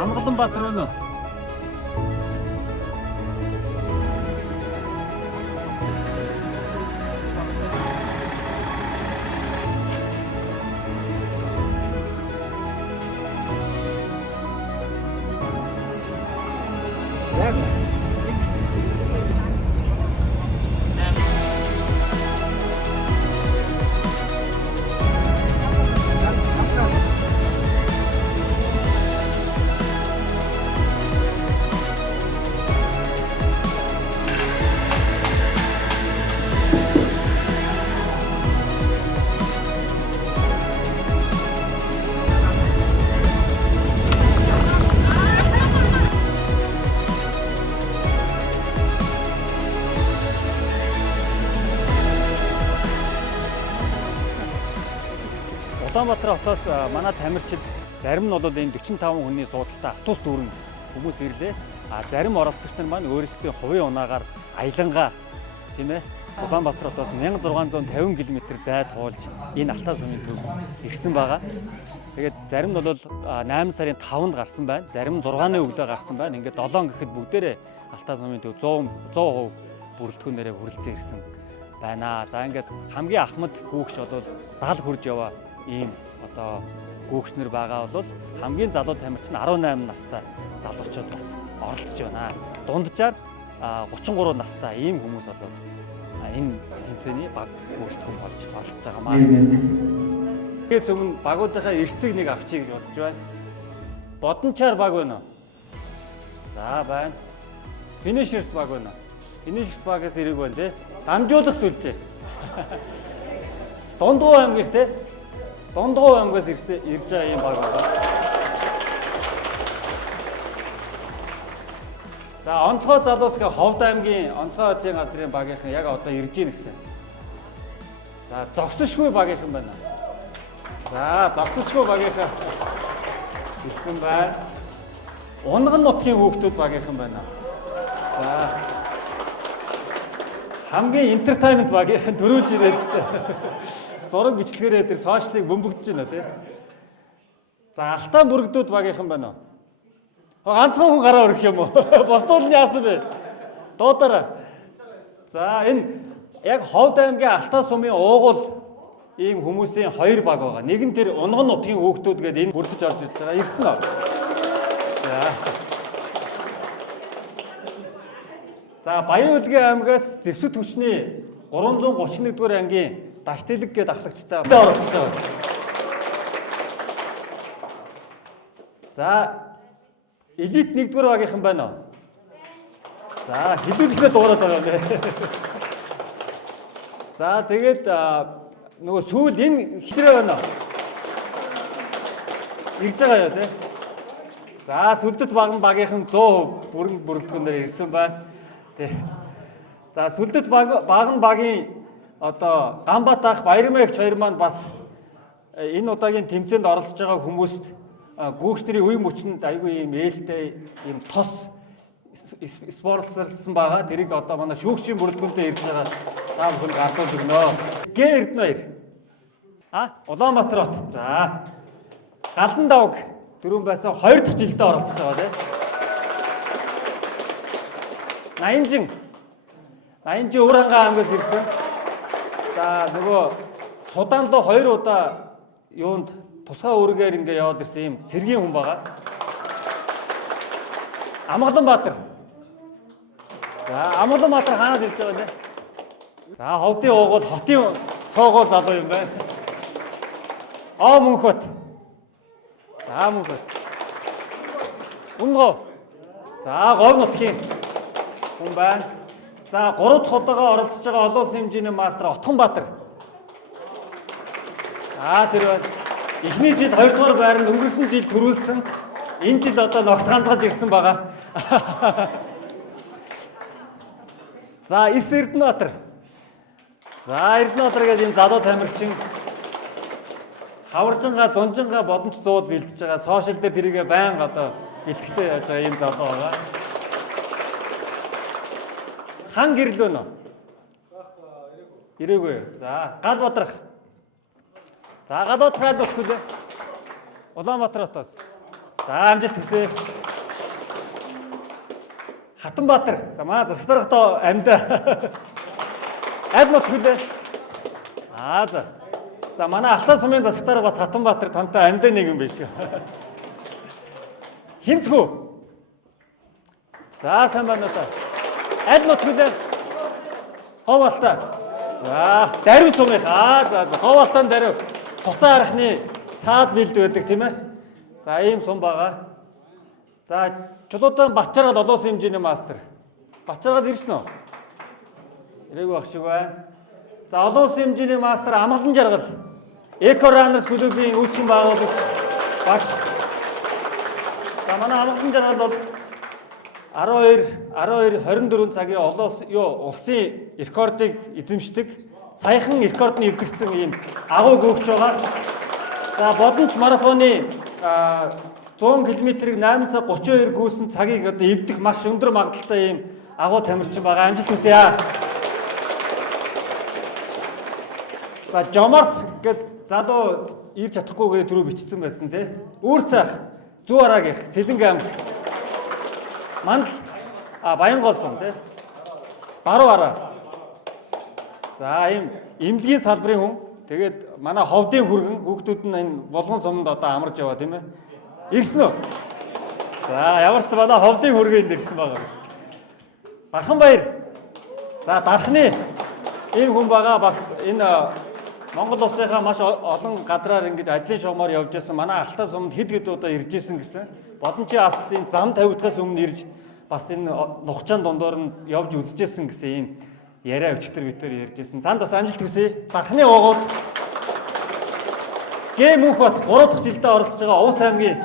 Амгаланбаатар өнөө. Улаанбаатар хотоос манай тамирчид зарим нь бол энэ 45 хүний суудалтай автобус дүүрэн хүмүүс ирлээ. Зарим оролцогч нар маань өөрсдийн хувийн унаагаар аялангаа тийм ээ Улаанбаатар хотоос 1650 км зай туулж энэ Алтай сумын төв ирсэн байгаа. Тэгээд зарим нь бол 8 сарын 5-нд гарсан байна. Зарим нь 6-ны өглөө гарсан байна. Ингээд 7 гэхэд бүгдээрээ Алтай сумын төв 100% бүрэлдэхүүнээрээ хүрэлцэн ирсэн байна. За ингээд хамгийн ахмад хүүгч бол 70 хүрж яваа ийм одоо гүүгчнэр байгаа бол хамгийн залуу тамирчин 18 настай залуучууд бас оролцож байна. Дунджаар 33 настай ийм хүмүүс бол энэ тэмцээний баг гүйцэтгэх болж оролцож байгаа маа. Тэгээс өмнө багуудынхаа эрцэг нэг авчиг гэж бодож байна. Бодончаар баг байна уу? За байна. Finishers баг байна. Finishers багаас ирэх байна тий. Дамжуулах сүлжээ. Дундгуу аймгийнх тий. Дундгуу аймгаас ирж байгаа юм баг байна. За онцгой залуусга Ховд аймгийн онцгой хотын газрын багийнхан яг одоо ирж ийн гэсэн. За зогсошгүй багийнхан байна. За зогсошгүй багийнхан ирсэн байна. Унган нутгийн хүүхдүүд багийнхан байна. За хамгийн entertainment багийнхан дөрүүлж ирээд тест. Зураг бичлэгээрээ тэр сошиалыг бөмбөгдөж байна тий. За Алтан бүрэгдүүд багийнхан байна уу? Ганцхан хүн гараа өрөх юм уу? Босдууд нь яасан бэ? Дуудаараа. За энэ яг Ховд аймгийн Алтай сумын уугуул ийм хүмүүсийн хоёр баг байгаа. Нэг нь тэр унган нутгийн хүүхдүүд гээд энэ бүрдэж орж ирж байгаа. Ирсэн үү? За Баян Улгийн аймгаас Зэвсэг түвшний 331-р ангийн Даштэлэг гээд ахлагчтай оролцож байгаа. За элит 1-р багийнхан байна уу? За хэлүүлэхээ дуурайд байгаа нэ. За тэгээд нөгөө сүүл энэ хитрээ байна уу? Ирж байгаа яа тий. За сүлдэт багийнхан 100% бүрэлдэхүүнээр ирсэн байна. Тий. За сүлдэт багийн одоо Гамбат ах Баярмэгч хоёр маань бас энэ удаагийн тэмцээнд оролцож байгаа хүмүүст гүүгчдэрийн үе мөчөнд айгүй ийм ээлтэй ийм тос спонсорлсон байгаа. Тэрийг одоо манай шүүгчийн бүрэлдэхүүнтэй ирж байгаа та бүхэнд гардуулж өгнө. Г Эрдэнэбаяр. Улаанбаатар хот. За. Галдан давг дөрөв байсан 2 дахь жилдээ оролцож байгаа тийм. Наянжин Өврангаа аймгаас ирсэн. За нөгөө Судаан руу 2 удаа юунд тусгай үүргээр ингээ яваад ирсэн юм цэргийн хүн байгаа. Амгаланбаатар. За Амгаланбаатар хаанаас ирж байгаа нэ? За Ховдын уугуул хотын цоогоо залуу юм байна. Мөнхөт. За Мөнхөт. Унгоо. За Говь нутгийн хүн байна. За 3 дахь удаага оролцож байгаа олон улсын хэмжээний мастер Отгонбаатар. Тэр байна. Эхний жил 2 дугаар байранд өнгөрсөн жил төрүүлсэн. Энэ жил одоо ногт ганцгаж ирсэн байгаа. За Эс Эрдэнэбаатар. За Эрдэнэбаатар гэдэг энэ залуу тамирчин хаваржингаа, зунжингаа бодомч зууд бэлдэж байгаа. Сошиал дээр тэрийгээ байнга одоо бэлтгэдэг яаж байгаа энэ залуу байгаа. Хан гэрэл өнө? Ирээгүй. За Гал Бодрах. За Гал Бодрахад өгөхүлээ. Улаанбаатар хотоос. За амжилт хүсье. Хатанбаатар. За манай засагтархтаа амьда. Аль нот хүлээ. За. За манай Алтай сумын засагтар бас Хатанбаатар тантай амьда нэг юм биш. Хинцгүү. За сайн байна уу та. Аль нот хүлээ. Ховалтай. За даруй сумын. За Ховалтан даруй. Сутаа арахны цаад бэлд байдаг тийм ээ. За ийм сум байгаа. За чулуудан Батчаргал олон хэмжээний мастер. Батчаргал ирсэн үү? Ирээгүй байх шиг байна. За олон хэмжээний мастер Амгалан жаргал. Экоранерс клубын үүсгэн байгуулагч багш. За манай Амгалан жаргал бол 12 24 цагийн улсын рекордыг эзэмшдэг. Саяхан рекордны эвдэгдсэн ийм агуу гүйж байгаа. За бодомч марафоны 100 км-ийг 8 цаг 32 гүйсэн цагийг одоо эвдэх маш өндөр магадлалтай ийм агуу тамирчин байгаа. Амжилт хүсье. За Жомарт гэдэг залуу ирж чадахгүйгээр түрүү бичсэн байсан тий. Үүр цаах зүү араагийн Сэлэнгэ аймаг. Мандал Баянгол сум тий. Баруун араа. За ийм эмнэлгийн салбарын хүн. Тэгээд манай ховдын хүргэн хүүхдүүд нь энэ болгон суманд одоо амарч яваа тийм ээ. Ирсэн үү? За ямар ч манай ховдын хүргэнд ирсэн байгаа. Дарханбаяр. За дархны ийм хүн байгаа бас энэ Монгол улсынхаа маш олон газраар ингэж ажлын шугамаар явж байсан. Манай Алтай суманд хэд удаа ирж исэн гэсэн. Бодомчийн авслын зам тавигдахаас өмнө ирж бас энэ нухчаан дундуур нь явж үзчихсэн гэсэн ийм яриа өчтөр битээр ярьжсэн. Занд бас амжилт хүсье. Дархны уугуул Гэмүхбат 3 дахь жилдээ оролцож байгаа Увс аймгийн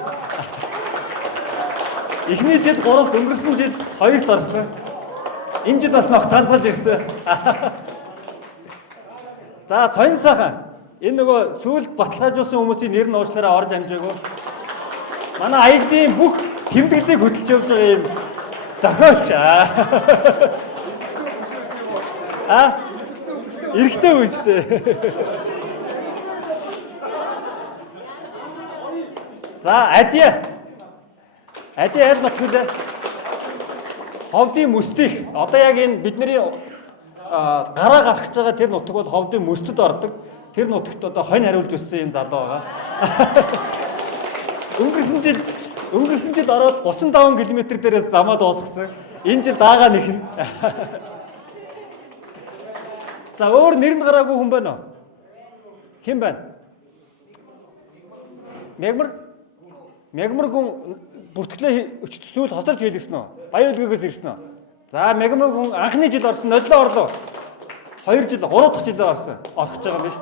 эхний жил 3-т өнгөрсөн жил 2-т орсон. Энэ жил бас нөх ганцалж ирсэн. За соён сайхан энэ нөгөө сүүлд баталгаажуулсан хүмүүсийн нэр нь уучлаарай орж амжаагүй. Манай аяллаа бүх тэмдэглэлийг хөдөлж явж байгаа юм зохиолч. Эрэхтэй үү шүү дээ. За Адиа аль нутгад ховдын мөстөх одоо яг энэ бидний гараа гарах гэж байгаа тэр нутаг бол ховдын мөсtöд ордог. Тэр нутагт одоо хонь хариулж өссөн юм залуу байгаа. Өнгөрсөн жил ороод 35 км дээрээс замаа дуусгасан. Энэ жил даагаа нэхэн. За өөр нэрэнд гараагүй хүн байна уу? Хэн байна? Мягмар хүн бүртгэлээ өчтсүүл хосорч хэлсэн үү? Баян үлгээс ирсэн үү? За мягмар хүн анхны жил орсон нодлоо орлоо. 2 жил 3 дахь жилээ орсон. Орох гэж байгаа юм биш.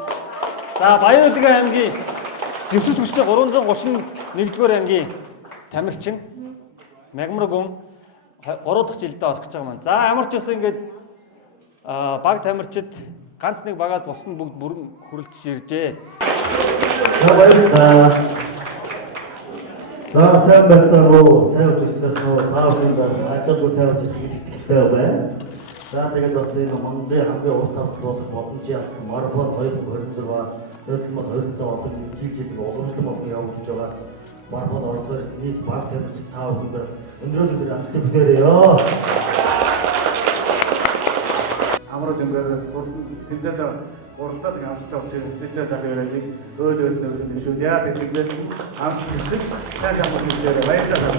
За Баян үлгэн аймгийн Зэвсэг түвшний 331-р аймгийн тамирчин мягмар хүн 3 дахь жилдээ орох гэж байгаа маань. За ямар ч байсан ингээд баг тамирчид ганц нэг багаас бус нь бүгд бүрэн хүрэлцэж иржээ. За сайн байцаагуу, сайн үжигчсэн үү, та бүхэнд ачаалгүй сайн үжигчтэй байна. За тэгээд бас энэ Монголын хамгийн урт тавцлуулах боломжийн авсан марафон 2026 Өдөлмөс 20 одоо жил уламжлал болон явуулж байгаа марафон оролцоорс нийт баг тамирчид та бүхэнд өнөөдөр амжилт хүсээрээ. Амраж өнгөрөөс тэнцээд гурлаа нэг амжилттай болсон зэтлээ цаг яриад өөд нөлөө шүү. Яа тэгэхээр амжилт цаашаа бүлэглээ баярлалаа.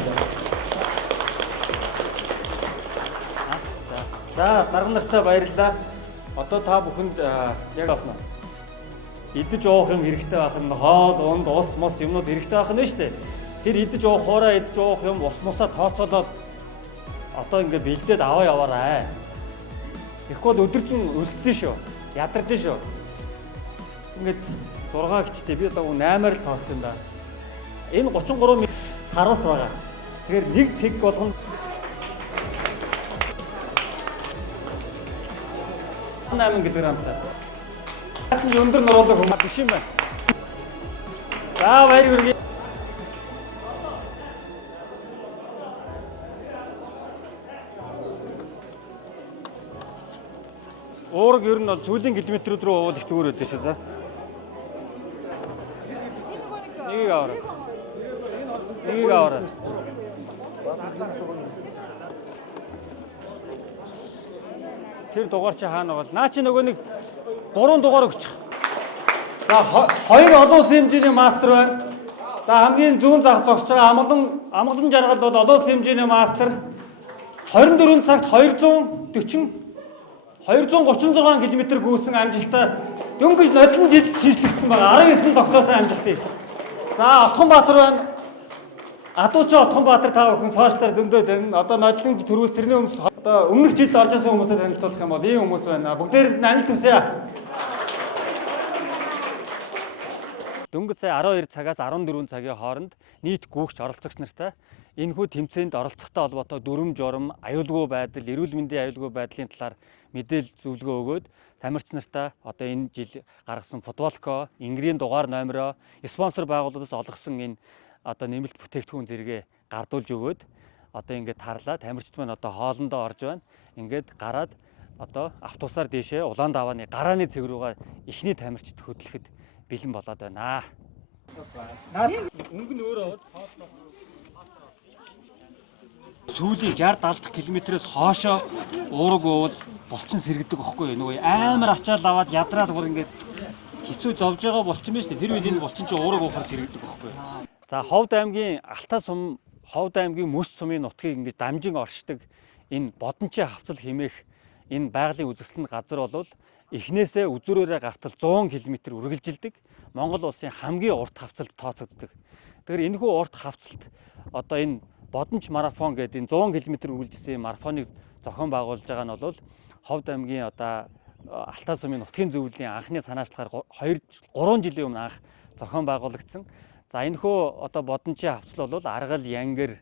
За дарга нартай баярлалаа. Одоо та бүхэнд яг авна. Идэж уух юм хэрэгтэй байх нь хоол, унд, ус, мос юмнууд хэрэгтэй байх нь шүү дээ. Тэр идэж уух, хоороо идэж уух юм ус мосоо тооцоолоод одоо ингээд бэлдээд аваа яваарай. Тэгэхгүй өдөржин өлсдөө шүү. Ядардаг шүү. Ингээд 6 гिचтэй би одоо 8-аар л тооцсон да. Энэ 33 минут хараас байгаа. Тэгэхээр нэг цэг болгоно 8 гэдэг амтаа. Яасан өндөр нуруулах хүмүүс биш юм байна. За баяр хүргэе. Уураг ер нь бол сүүлийн километрүүд рүү уул их зүгээр байдаг шүү за. Нэг аваа. Энийг аваарай. Тэр дугаар чи хаана бол? Наа чи нөгөө нэг 3 дугаар өгчих. За 2 олон улсын хэмжээний мастер байна. За хамгийн зүүн зах зогсож байгаа амгалан жаргал бол олон улсын хэмжээний мастер 24 цагт 236 км гүйсэн амжилттай дөнгөж нодлон жил шийдлэгдсэн байгаа. 19 тогтоосон амжилтыг. За Отгонбаатар байна. Адуучаа Отгонбаатар та бүхэн сошиалаар зөндөө тань. Одоо нодлон төрүүлс тэрний өмнөх жилд орж ирсэн хүмүүсээ танилцуулах юм бол ийм хүмүүс байна. Бүгдээр нь амжилт хүсье. Дөнгөж сая 12 цагаас 14 цагийн хооронд нийт гүйгч оролцогч нартай энэхүү тэмцээнд оролцохтой холбоотой дүрм журм, аюулгүй байдал, эрүүл мэндийн аюулгүй байдлын талаар мэдээлэл зөвлөгөө өгөөд тамирч нартай одоо энэ жил гаргасан футболко, ингрийн дугаар номероо, спонсор байгууллагаас олгосон энэ одоо нэмэлт бүтээгдэхүүн зэрэгээ гардуулж өгөөд одоо ингээд тарлаа. Тамирчид маань одоо хоолндоо орж байна. Ингээд гараад одоо автобусаар дээшээ улаан давааны гарааны цэг рүүгээ ихний тамирчид хөдлөхөд бэлэн болоод байна. Наад өнгө нь өөрөө сүүлийн 60-70 км-ээс хоошоо уураг уул булчин сэргдэг байхгүй юу? Нөгөө амар ачаал аваад ядраад бүр ингээд хэцүү зовж байгаа булчин байна шүү дээ. Тэр үед энэ булчин чинь уураг уухаар сэргдэг байхгүй юу? За Ховд аймгийн Алтай сум, Ховд аймгийн Мөс сумын нутгийг ингээд дамжин оршдог энэ Бодончин хавцал хэмээх энэ байгалийн үзэсгэлэнт газар бол эхнээсээ үзүүрээрээ гартал 100 км үргэлжилдэг Монгол улсын хамгийн урт хавцалд тооцогддог. Тэгэхээр энэхүү урт хавцалд одоо энэ Бодонч марафон гэдэг энэ 100 км үргэлжилсэн марафоныг зохион байгуулж байгаа нь бол Ховд аймгийн одоо Алтай сумын нутгийн зөвлөлийн анхны санаачлагаар 3 жилийн өмнө анх зохион байгуулагдсан. За энэхүү одоо Бодончин хавцал бол Аргал, Янгэр,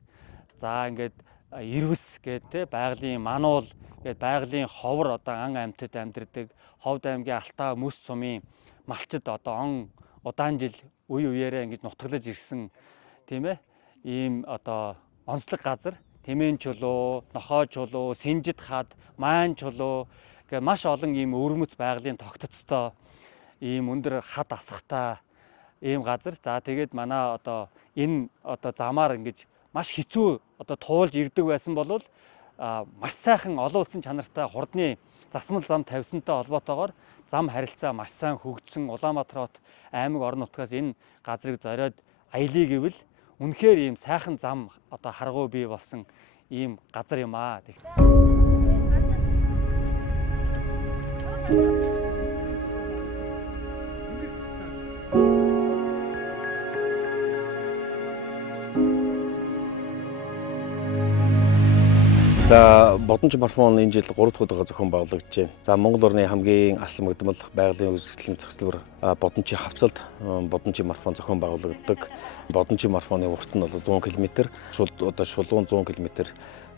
за ингээд Ирвэс гэдэг байгалийн Мануул гэдэг байгалийн ховор одоо ан амьтад амьдардаг Ховд аймгийн Алтай Мөс сумын малчид одоо удаан жил үе үеэрээ ингэж нутаглаж ирсэн тийм ээ ийм одоо онцлог газар Тэмэн чулуу, Нохой чулуу, Синжид хад, Маан чулуу гэх маш олон ийм өвөрмөц байгалийн тогтцтой ийм өндөр хад асахтай ийм газар. За тэгээд манай одоо энэ одоо замаар ингэж маш хэцүү одоо туулж ирдэг байсан бол маш сайхан олон улсын чанартай хурдны засмал зам тавьсантай холбоотойгоор зам харилцаа маш сайн хөгжсөн Улаанбаатар хот аймаг орон нутгаас энэ газрыг зориод аялье гэвэл үнэхээр ийм сайхан зам одоо харгуу бий болсон ийм газар юм аа. За Бодончин марафон энэ жил 3 дахь удаа зохион байгуулагдаж байна. За Монгол орны хамгийн алсан мөгдмөл байгалийн үзэсгэлэн цогцлбор Бодончин хавцалд Бодончин марафон зохион байгуулагддаг. Бодончин марафоны урт нь бол 100 км, одоо шулуун 100 км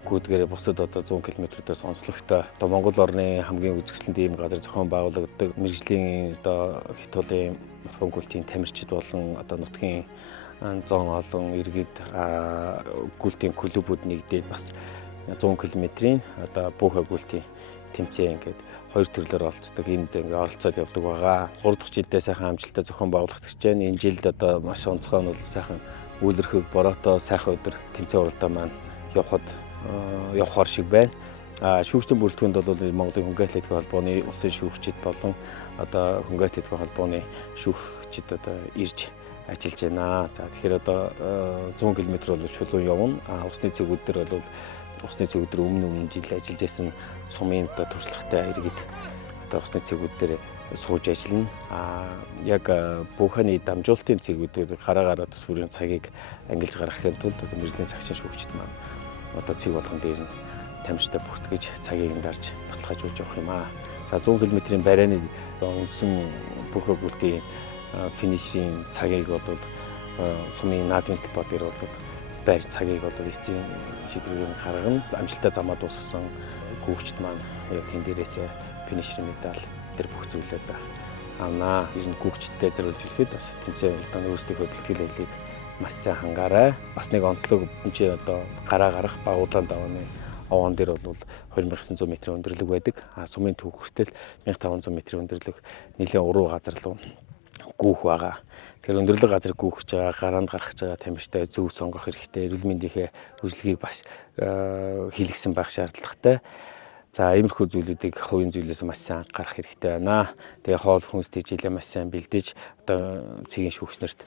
гүйдгээрээ бусад одоо 100 км-ээс онцлогтой. Одоо Монгол орны хамгийн үзэсгэлэнт ийм газар зохион байгуулагддаг. Мэргэжлийн одоо хятадын марафон гүйлтийн тамирчид болон одоо нутгийн зон олон иргэд гүйлтийн клубүүд нэгдээд бас 100 км-ийн одоо бөөхө гүйлтийн тэмцээн ингээд хоёр төрлөөр оролцдог. Энд ингээд оролцоод явдаг байгаа. 3 дахь жилдээ сайхан амжилттай зохион байгуулагдаж байна. Энэ жилд одоо маш онцгой нь бол сайхан үйлрхэг бороотой сайхан өдөр тэмцээн уралдаан маань явахаар шиг байна. Шүүгчдийн бүрэлдэхүүнд бол Монголын хөнгө атлетикийн холбооны улсын шүүгчид болон одоо хөнгө атлетикийн холбооны шүүгчид одоо ирж ажиллаж байна. За тэгэхээр одоо 100 км бол чулуун явна. Усны цэгүүд дээр бол усны цэгүүд дээр өмнө жил ажиллаж байсан сумын одоо туршлагатай иргэд одоо усны цэгүүд дээр сууж ажиллана. Яг бүхний дамжуулалтын цэгүүдээр гараа тус бүрийн цагийг ангилж гаргахын тулд мэргэжлийн цагчийн шүүгчид маань одоо цэг болгон дээр нь тамирчтай бүртгэж цагийг дарж баталгаажуулж явах юм аа. За 100 км-ийн барайны үндсэн бүхэ гүйлтийн финишийн цагийг бол сумын наадмын талбай дээр бол байр цагийг одоо эцсийн шийдвэрийг гаргана. Амжилттай замаа дуусгасан гүйгчд маань яг тэн дээрээсээ финишер медаль тэр бүх зүйлээ авнаа. Ер нь гүйгчдтэй зориулж хэлэхэд бас тэмцээн уралдааны өөрсдийнхөө бэлтгэлийг маш сайн хангаарай. Бас нэг онцлог энэ одоо гараа гарах ба улаан давааны овоон дээр бол 2900 м өндөрлөг байдаг. Сумын түүх хүртэл 1500 м өндөрлөг нэлээд уруу газар руу гүүх байгаа. Тэгэхээр өндөрлөг газар гүүхж байгаа, гараанд гаргаж байгаа тамирчтай зөв сонгох хэрэгтэй, эрүүл мэндийнхээ үйлчлэгийг бас хийлгсэн байх шаардлагатай. За иймэрхүү зүйлүүдийг хувийн зүйлээс маш сайн анхаарах хэрэгтэй байна. Тэгээ хоол хүнс тэжээлээ маш сайн бэлдэж одоо цэгийн шүүгчнэрт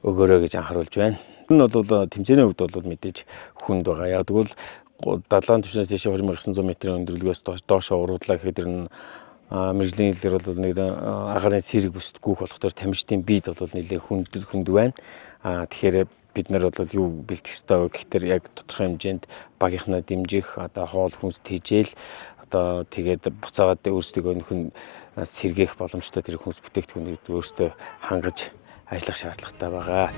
өгөөрэй гэж анхааруулж байна. Энэ бол тэмцээний хувьд бол мэдээж хүнд байгаа. Яг тэгвэл 70 түвшнээс дээш 2900 м-ийн өндөрлөгөөс доош уруудлаа гэхэд энэ мэржлийн хэлээр бол нэг агарын цэрэг бүсд гүүх болохоор тамирчдын биед бол нэлээд хүнд байна. Тэгэхээр бид нар бол юу бэлтгэх ёстой вэ гэхээр яг тодорхой хэмжээнд багийнхнаа дэмжих одоо хоол хүнс тэжээл одоо тэгээд буцаагаад өөрсдөө нөхөн сэргээх боломжтой тэр хүнс бүтээгдэхүүнийг өөрсдөө хангаж ажиллах шаардлагатай байгаа.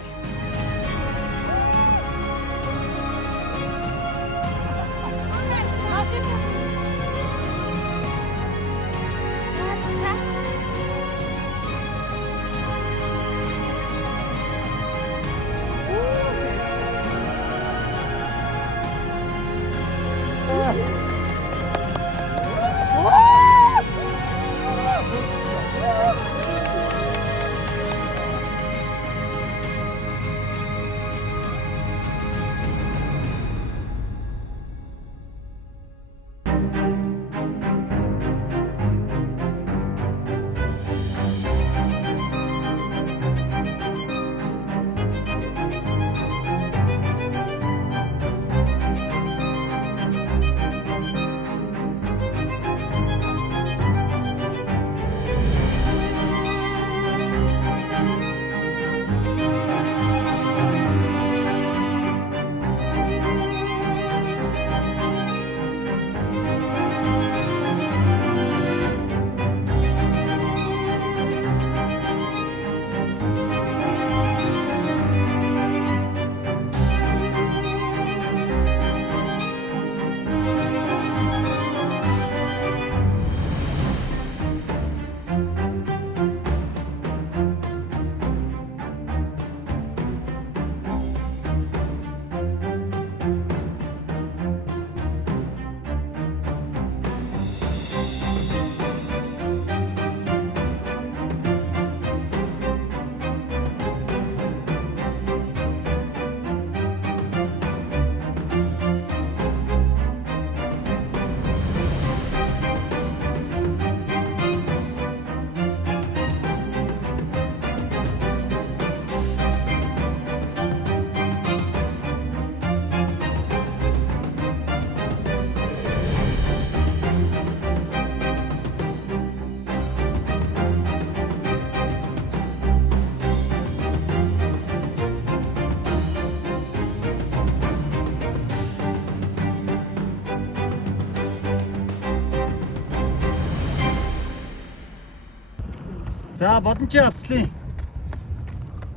За Бодончин авцлын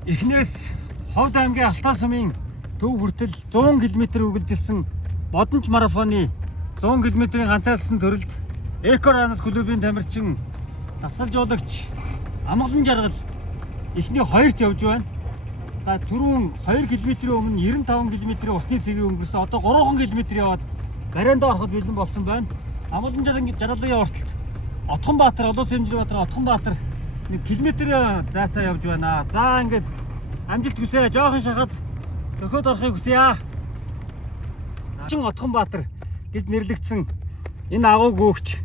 эхнээс Ховд аймгийн Алтан сумын төв хүртэл 100 км үргэлжилсэн Бодонч марафоны 100 км-ийн ганцаарсан төрөлд Экоранс клубын тамирчин дасгалжуулагч Амгалан жаргал эхний хоёрт явж байна. За түрүүн 2 км-ийн өмнө 95 км усны цэгийг өнгөрсөн. Одоо 3 км яваад барианд ороход бэлэн болсон байна. Амгалан жаргалын ортолт Отгонбаатар, Олон Сэмжлбаатар, Отгонбаатар 1 км зайтай явж байна. За ингээд амжилт хүсье. Жоохон шахаад нөхөд орохыг хүсье. Отгонбаатар гэж нэрлэгдсэн энэ агуу гүөгч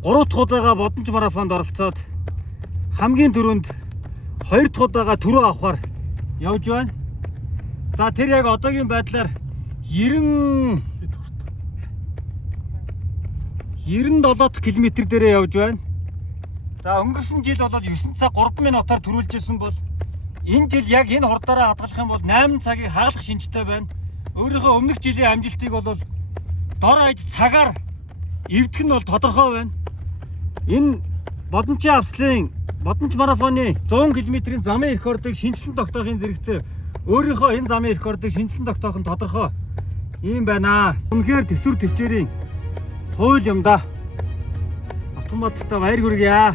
3 дахь удаага Бодонч марафонд оролцоод хамгийн түрүүнд 2 дахь удаага түрүү авахар явж байна. За тэр яг одоогийн байдлаар 97 км дээрээ явж байна. За өнгөрсөн жил бол 9 цаг 3 минутаар түрүүлжсэн бол энэ жил яг энэ хурдаараа хадгалах юм бол 8 цагийг хагалах шинжтэй байна. Өөрийнхөө өмнөх жилийн амжилтыг бол дор хаяж цагаар эвдэх нь бол тодорхой байна. Энэ Бодончин авцлын Бодонч марафоны 100 км-ийн замын рекордыг шинжилэн тогтоохын зэрэгцээ өөрийнхөө энэ замын рекордыг шинжилэн тогтоох нь тодорхой юм байна. Үнэхээр төсвөр төвчээрийн туйл юм да. Отгонбаатарт баяр хүргье.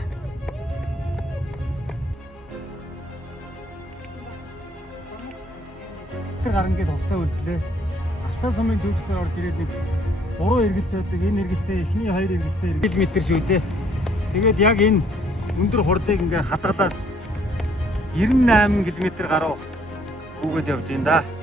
Тэр гарan гээд хугацаа үлдлээ. Алтан сумын төв дотор орж ирээд нэг 3 эргэлтэй байдаг. Энэ эргэлтэй эхний 2 эргэлтэй км шүү дээ. Тэгээд яг энэ өндөр хурдыг ингээ хадгалаад 98 км гаруй хүүгээд явж байна да.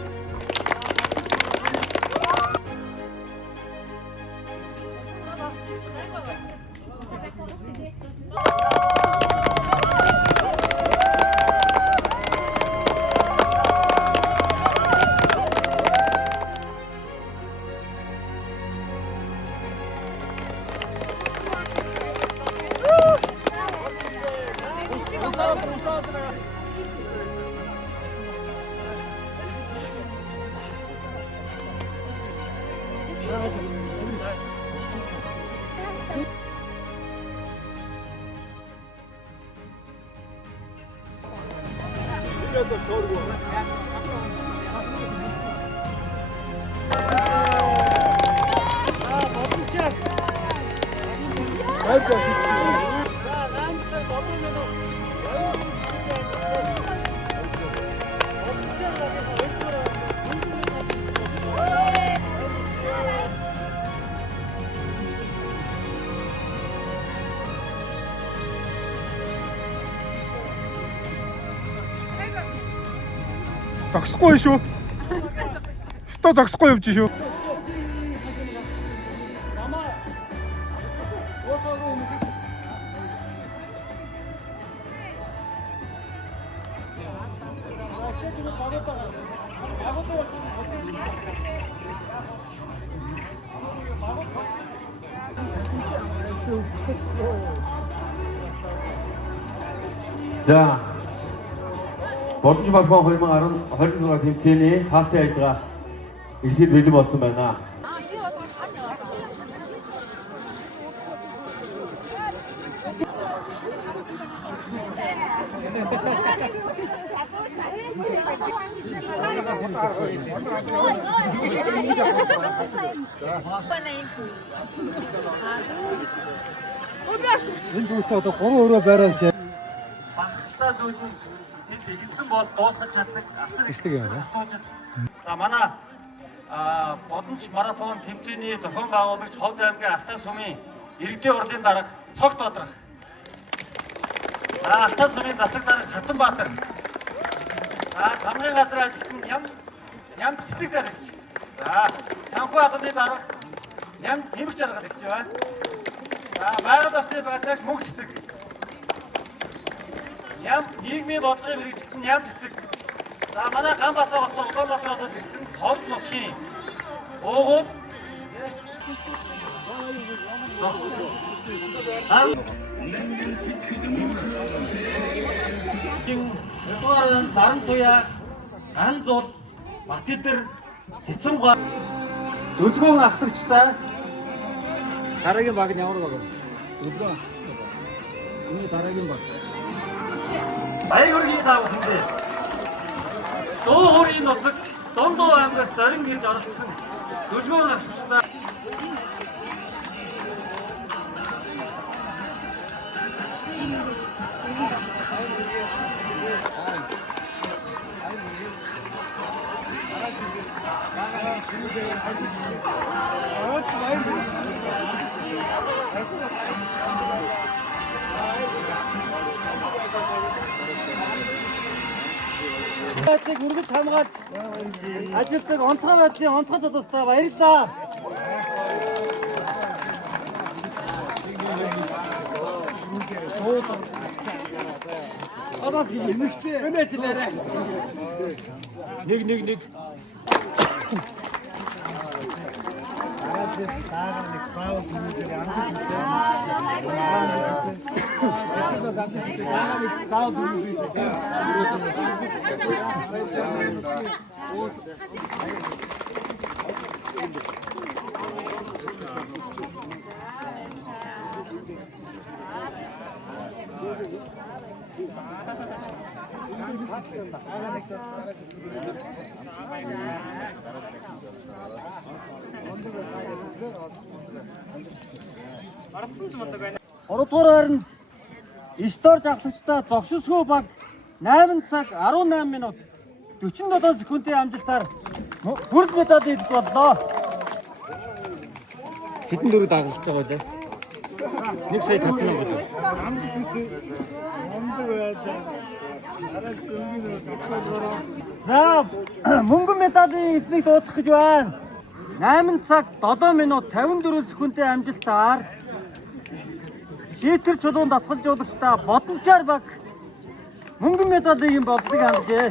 Зогсохгүй шүү. Sto зогсохгүй явж шүү. За Бодолж марафон 2026 тэмцээний хаалтын ажиллагаа эхлээд бэлэн болсон байна. Энэ зүйлээ одоо 3 өрөө байрaalж Багтаа зүйл нь хэд игэлсэн бол дуусгаж чаддаг асар Бичдэг юм байна. За манай бодолж марафон тэмцээний зохион байгуулагч Ховд аймгийн Алтай сумын иргэдийн хурлын дарга Цогт Бодрах. Алтай сумын засаг дарга Хатанбаатар. Хамгийн газар ажилтан Ням Цэцэг дарагч. За санхүү агны дарга Ням Нэмэгч дарга гэж байна. За байгаль орчны байгаалагч Мөнх Цэцэг. Ням нийгмийн бодлогын мэргэжилтэн Ням Цэцэг. За манай Ганбаатар хотод Улаанбаатароос ирсэн Ховд нутгийн уугуул Наран туяа, Анзул, Батэдэр, Цэцэнга Өлгөөн ахлагчтай дараагийн баг нь ямар баг вэ? Өлгөөн ахлагчтай баг. Энэ дараагийн баг. Баяргийн тав хүндээ. Дуу хорийн нутаг Дондоо аймгаас зарим гэж оролцсон Өлгөөн ахлагчтай Цэцэг үргэлж хамгаалж ажилтдаг онцгой байдлын онцгой залуустай баярлалаа. Аваад нэмэгтэй. Өнөөжлээрээ. Нэг. Гуравдугаар нь Стор жавхлагчтай зогсосгүй баг 8 цаг 18 минут 47 секундын амжилтаар бүрд медаль идэх боллоо. Хэдэн дөрөв дагалж байгаа вэ? 1 сая 50 мянга болов. Амжилт хүсье. Амдаг байлаа. За мөнгөн медалийн эзнийг дуудлах гэж байна. 8 цаг 7 минут 54 секундын амжилтаар шийтгэр чулуун дасгалжуулагчдаа Бодончаар баг мөнгөн медалийн бодлыг хангажээ.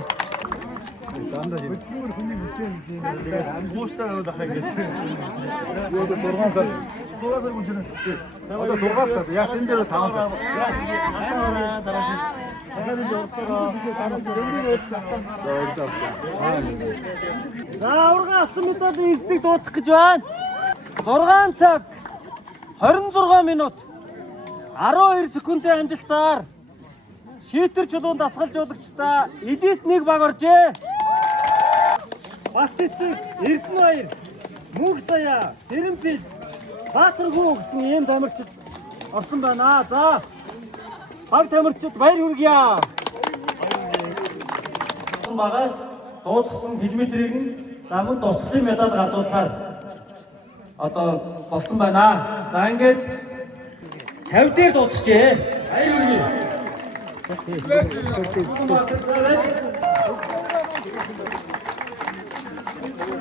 За ургаан автомедалийн эзнийг дуудлах гэж байна. 6 цаг 26 минут 12 секундын амжилтаар шийтгэр чулуун дасгалжуулагчдаа элит 1 баг оржээ. Батцэг, Эрдэнэбаяр, Мөнх Заяа, Зэрэмбил, Баатархүү гэсэн ийм тамирчид орсон байна. За баг тамирчид баяр хүргье. Багаар дуусгасан километрийг нь за мөн дуусгын медаль гадуусгаар одоо болсон байна. За ингээд 50 дээр дуусчихжээ. Баяр хүргье.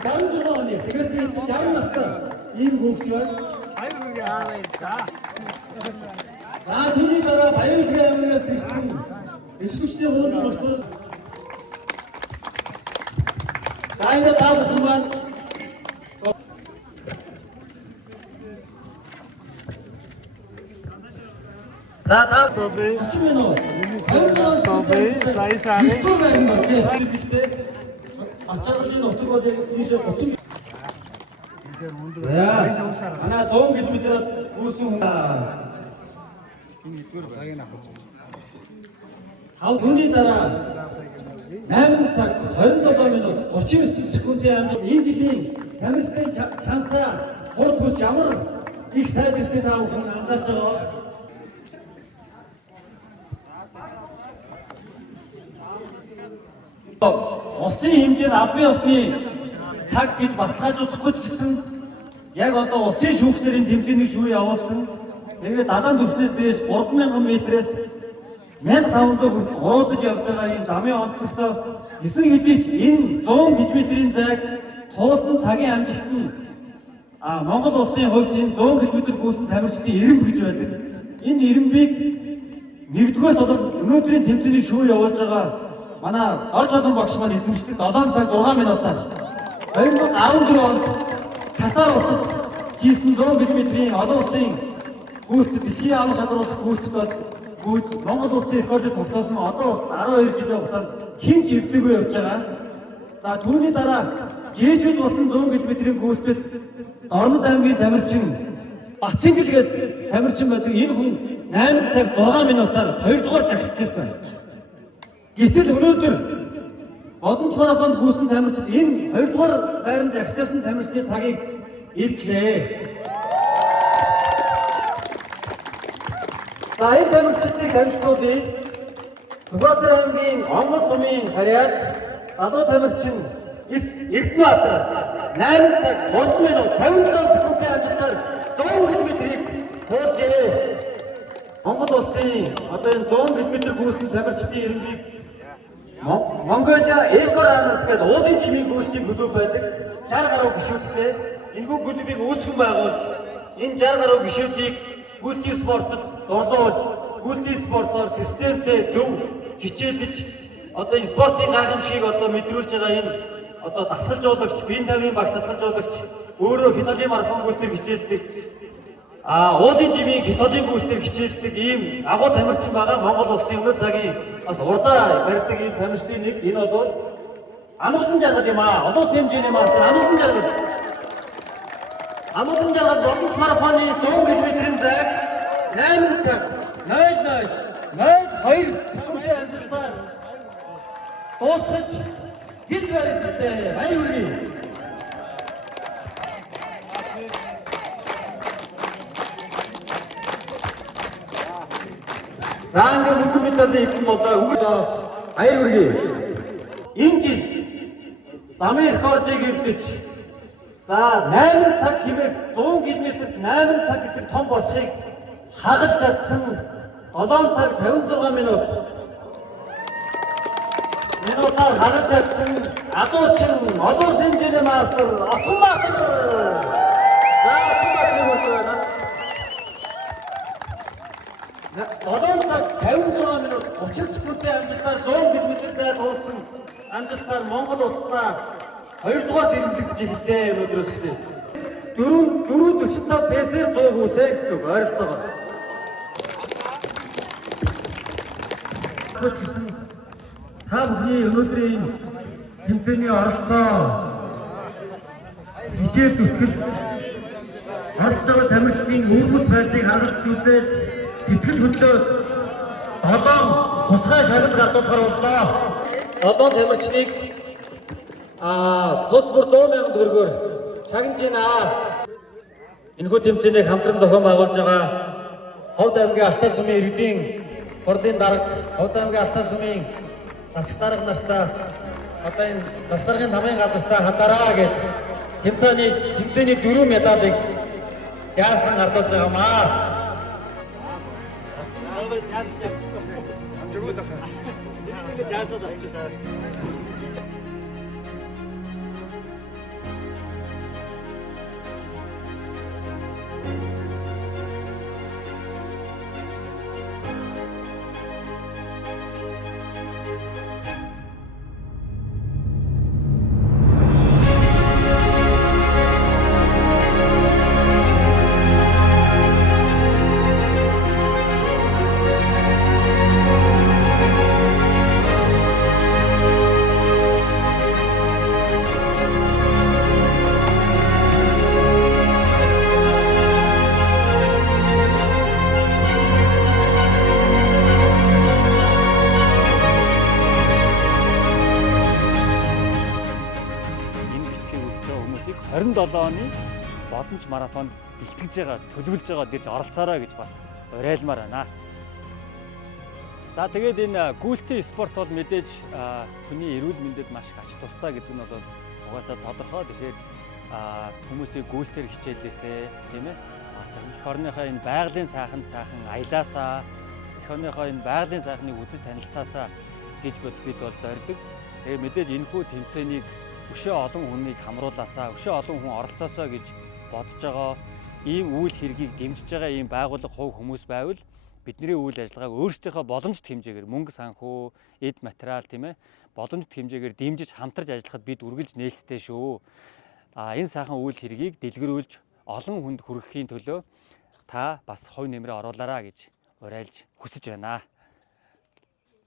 Бандууны тэгээд ямар настай ийм хөвч байна. Баяр хүргье аа. За түүний дараа баяр хүргье амнаас ирсэн эсвэчний хууны босгол. За энэ тав хүмүүс за тав 30 минут. Ачааллын нутаг бол ийш 30. Манай 100 км-ээр үүсэн хүн. Түүний дараа 8 цаг 27 минут 39 секундын амжилт энэ жилийн тамирчдын чансаа хурд хүч ямар их сайжирчтэй та бүхэн анзаарч байгаа. Улсын хэмжээнд албан ёсны цаг гэж баталгаажуулахгүй ч гэсэн яг одоо улсын шүүгчдийн тэмцээний шүүе явуулсан. Тэгээд далайн түвшнээс дээш 3000 м-ээс 1500 хүртэл уруудаж явж байгаа юм замын онцлогтой 9 хэдий ч энэ 100 км-ийн зайг туулсан цагийн амжилт нь Монгол улсын хувьд энэ 100 км гүйсэн тамирчдын ирэмб гэж байдаг. Энэ ирэмбийг нэгдүгээр толгой өнөөдрийн тэмцээний шүүе явуулж байгаа манай Орж олон багш маань эзэмшдэг 7 цаг 6 минутаар 2014 онд Катар улсад хийсэн 100 км-ийн олон улсын гүйцэд дэлхийн авах шалруулах гүйцэд гүйж Монгол улсын рекордыг тогтоосон одоо 12 жилийн хугацаанд хинч эвдэггүй явж байгаа. За түүний дараа Жээжүүд болсон 100 км-ийн гүйцэд Орнод аймгийн тамирчин Бацэнгэл гэдэг тамирчин байдаг. Энэ хүн 8 цаг 6 минутаар 2 дугаар загсчихсан. Гэтэл өнөөдөр Бодонч марафонд гүйсэн тамирчид энэ 2 дугаар байранд агчаасан тамирчны цагийг илтлээ. За энэ тамирчдын танилцуулъя. Сүхбаатар аймгийн Онгол сумын харьяат залуу тамирчин Эрдэнэбаяр 8 цаг 30 минут 57 секундын амжилтаар 100 км-ийг хуулжээ. Монгол улсын одоо энэ 100 км гүйсэн тамирчдын ирэмбийг Монголиа Экор Анас гэдэг уулын жимийн гүйцэтгэх клуб байдаг. 60 гаруй гишүүдтэй энэхүү клубыг үүсгэн байгуулж энэ 60 гаруй гишүүдийг гүйцэтгэх спортод дурлуулж гүйцэтгэх спортоор системтэй зөв хичээлж одоо спортын гайхамшигыг одоо мэдрүүлж байгаа энэ одоо дасгалжуулагч, биеийн тамирын багш дасгалжуулагч өөрөө хятадын марафон гүйцэтгэх хичээлдэг. Уулын жимийн хятадын гүйцэтгэх хичээлдэг ийм агуу тамирчин байгаа. Монгол улсын өмнөд цагийн бас урдаа барьдаг ийм тамирчдын нэг энэ бол амгалан жаргал юм аа. Олон хэмжээний мастер амгалан жаргал. Амгалан жаргал Бодонч марафоны 100 км-ийн зайг 8 цаг 0.02 секундын амжилтаар дуусгаж хэд баригдaltaй баяр хүргэе. Заанга бүхэмдээ ихсэн болоо өгөө баяр хүргэе. Энэ жил замын рекордыг эвдэж за 8 цаг хэмээх 100 км-д 8 цаг гэдэг том босхийг хагаж чадсан 7 цаг 56 минут Минутаар харж чадсан адуучин олон сэнжэний мастер Атумбатар. За Атумбатар байна. Одон цаг 56 минут 30 секундын амжилтаар 100 км зай туулсан амжилтаар Монгол улсдаа 2 дугаар дэмжигдэж эхэллээ өнөөдрөөс эхлээ. 4:45 пэсээр 100 хүсээ гэсэн үг ойролцоогоо. Та бүхний өнөөдрийн тэмцээний оролцоо хичээл зүтгэл оролцож байгаа тамирчдын өвгөл байдлыг харж үзээд сэтгэл хөдлөө 7 тусгай шагнал гардуулахар боллоо. 7 тамирчдыг тус бүр 100,000 төгрөгөөр шагнаж байна. Энэхүү тэмцээнийг хамтран зохион байгуулж байгаа Ховд аймгийн Алтай сумын иргэдийн хурлын дарга, Ховд аймгийн Алтай сумын насх дарга нартай одоо энэ нас даргын намын газартаа хандараа гэж тэмцээний 4 медалийг яасан гардуулж байгаамаа. оны бодомж марафонд бэлтгэж байгаа, төлөвлөж байгаа гэж оролцоорой гэж бас уриалмаар байна. За тэгээд энэ гүйлтийн спорт бол мэдээж хүний эрүүл мэндэд маш ач тустай гэдэг нь бол угаасаа тодорхой. Тэгэхээр хүмүүсийг гүйлтээр хичээлээсээ тийм ээ. Эх орныхоо энэ байгалийн сайхан аялаасаа, эх орныхоо энэ байгалийн сайхныг үзэж танилцаасаа гэж бид бол зорддог. Тэгээд мэдээж энэхүү тэмцээнийг өшөө олон хүнийг хамруулаасаа, өшөө олон хүн оролцоосоо гэж бодож байгаа ийм үйл хэргийг дэмжиж байгаа ийм байгууллага хувь хүмүүс байвал бидний үйл ажиллагааг өөрсдийнхөө боломжит хэмжээгээр мөнгө санхүү, эд материал тийм ээ боломжит хэмжээгээр дэмжиж хамтарч ажиллахад бид үргэлж нээлттэй шүү. Энэ сайхан үйл хэргийг дэлгэрүүлж олон хүнд хүрэхийн төлөө та бас хувь нэмрээ оруулаарай гэж уриалж хүсэж байна.